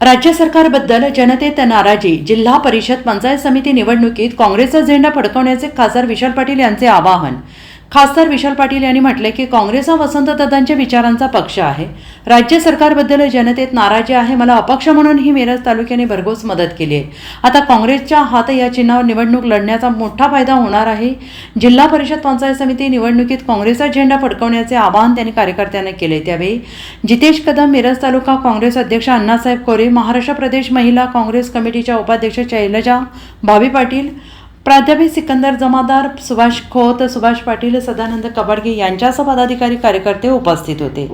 राज्य सरकारबद्दल जनतेत नाराजी. जिल्हा परिषद पंचायत समिती निवडणुकीत काँग्रेसचा झेंडा फडकवण्याचे खासदार विशाल पाटील यांचे आवाहन. खासदार विशाल पाटील यांनी म्हटले की काँग्रेस हा वसंतदादांच्या विचारांचा पक्ष आहे. राज्य सरकारबद्दल जनतेत नाराजी आहे मला अपक्ष म्हणून ही मिरज तालुक्याने भरघोस मदत केली आहे. आता काँग्रेसच्या हात या चिन्हावर निवडणूक लढण्याचा मोठा फायदा होणार आहे. जिल्हा परिषद पंचायत समिती निवडणुकीत काँग्रेसचा झेंडा फडकवण्याचे आवाहन त्यांनी कार्यकर्त्यांना केले. त्यावेळी जितेश कदम मिरज तालुका काँग्रेस अध्यक्ष अण्णासाहेब कोरे महाराष्ट्र प्रदेश महिला काँग्रेस कमिटीच्या उपाध्यक्ष शैलजा भाभी पाटील प्राध्यापक सिकंदर जमादार सुभाष खोत सुभाष पाटील सदानंद कबाडगे यांच्यासह पदाधिकारी कार्यकर्ते उपस्थित होते.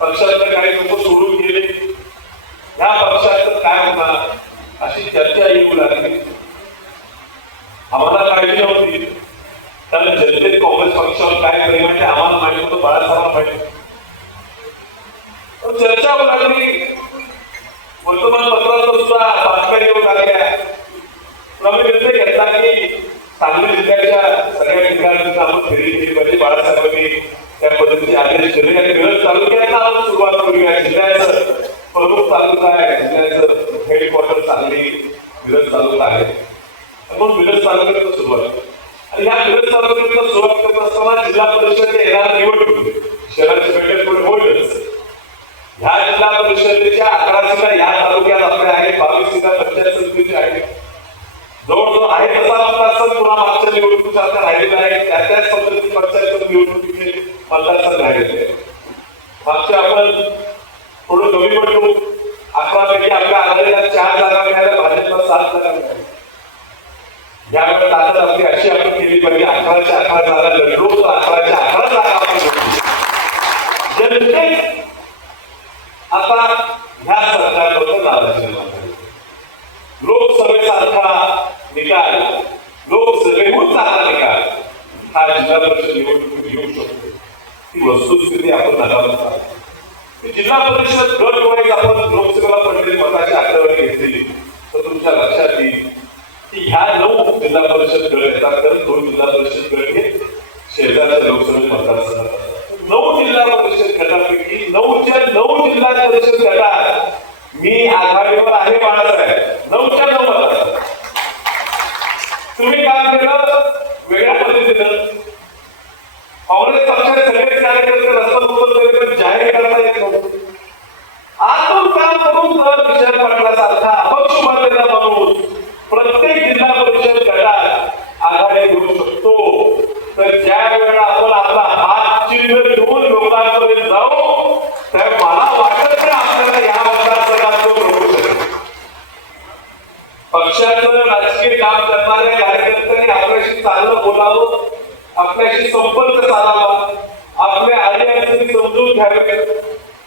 पक्षातले काही लोक सोडून गेले. पक्षाचं काय होणार अशी चर्चा येऊ लागली. आम्हाला काळजी नव्हती. कारण जनतेत काँग्रेस पक्षावर काय प्रेम आहे आम्हाला माहिती होतं. बाळासाहेब पाटील पण चर्चा होऊ लागली वर्तमानपत्रात सुद्धा बातम्या येऊ लागल्या. आम्ही निर्णय घेतला की सांगली जिल्ह्याच्या सगळ्या ठिकाणी आपण फेरी केली पाहिजे. बाळासाहेबांनी त्या पद्धतीचे आदेश दिले. आणि मिरज तालुक्यात आपण सुरुवात करूया. जिल्ह्याचं प्रमुख तालुका आहे. जिल्ह्याचं हेडक्वार्टर सांगली मिरज तालुका आहे. म्हणून मिरज तालुक्यात सुरुवात. आणि ह्या मिरज तालुक्यात सुरुवात करत असताना जिल्हा परिषद येणार निवडणूक शहराची बैठक पण होईलच ह्या जिल्हा परिषदेच्या अकरा सीटा या तालुक्यात आपल्या आहेत बावीस सीटा पंचायत समितीच्या आहेत जवळजवळ आहे तसा मतदारसंघ पुन्हा मागच्या निवडणुकीचा आता राहिलेला आहे. त्या त्याच पद्धतीने पंचायत निवडणुकीचे मतदारसंघ राहिलेले आहे. मागच्या आपण थोडं कमी पडलो अकरा पैकी आपल्या आघाडीला चार जागा मिळाल्या भाजपला सात जागा मिळाल्या यावेळेस आता आपली अशी आपण केली पाहिजे अकराच्या अकरा जागा लढलो तर अकराच्या अकरा जागा आपण जिंकलो. जनतेत आता ह्या सरकारबद्दल नाराजी निर्माण झाली. लोकसभेसारखा निकाल लोकसभेहून चांगला निकाल हा जिल्हा परिषद निवडणूक येऊ शकतो ती वस्तुस्थिती आपण नकारात्मक आहे. जिल्हा परिषद गट वाईज आपण लोकसभेला पडलेली मताची आकडेवारी घेतली तर तुमच्या लक्षात येईल की ह्या नऊ जिल्हा परिषद गट येतात तर दोन जिल्हा परिषद गट हे शेजारच्या लोकसभेत मतदारसंघात नऊ जिल्हा परिषद गटापैकी नऊच्या नऊ जिल्हा परिषद गटात. मी आघाडीवर आहे बाळासाहेब नऊच्या नऊ मतात तुम्ही काम केलं? वेगळ्या पद्धतीनं काँग्रेस पक्षाने सगळे कार्यकर्ते रस्ता मोकळ केले जाहीर करता येत नव्हतं. आतून काम करून सर विचार करण्यासारखा अपक्ष उभारलेला माणूस प्रत्येक जिल्हा परिषद गटात आघाडी घेऊ शकतो. तर ज्या वेळेला आपण आपला हात चिन्ह घेऊन लोकांपर्यंत जाऊ तर मला वाटत नाही आपल्याला या मतदारसंघात पक्षाचं राजकीय काम करणाऱ्या चांगलं बोलावं आपल्याशी संपर्क साधावा आपले अडचणी समजून घ्यावे.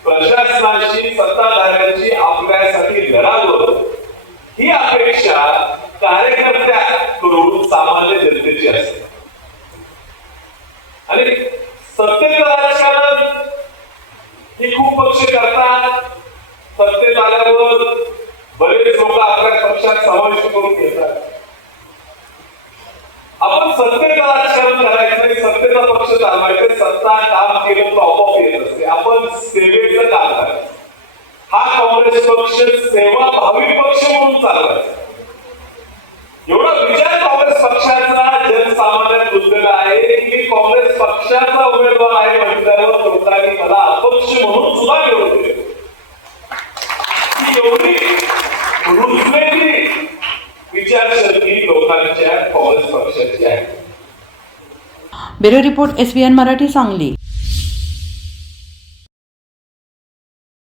प्रशासनाशी सत्ताधाऱ्यांची आपल्यासाठी लढावं. ही अपेक्षा कार्यकर्त्याकडून सामान्य जनतेची असते. आणि सत्तेचं राजकारण हे खूप पक्ष करतात. सत्तेत आल्यावर बरेच लोक आपल्या पक्षात समाविष्ट करून घेतात. आपण सत्तेचा राजकारण करायचं सत्तेचा पक्ष चालवायचं सत्ता काम केलं तर आपोआप येत असते. आपण सेवेचं काम करायचं. हा काँग्रेस पक्ष सेवा भावी पक्ष म्हणून चालवायचा. एवढा विचार काँग्रेस पक्षाचा जनसामान्यात गुंतलेला आहे की काँग्रेस पक्षाचा उमेदवार आहे म्हटल्यावर लोकांनी मला अपक्ष म्हणून सुद्धा निवडून दिले एवढी रुजलेली विचारसरणी लोकांच्या काँग्रेस पक्षाची आहे. Bureau report S Marathi Sangli.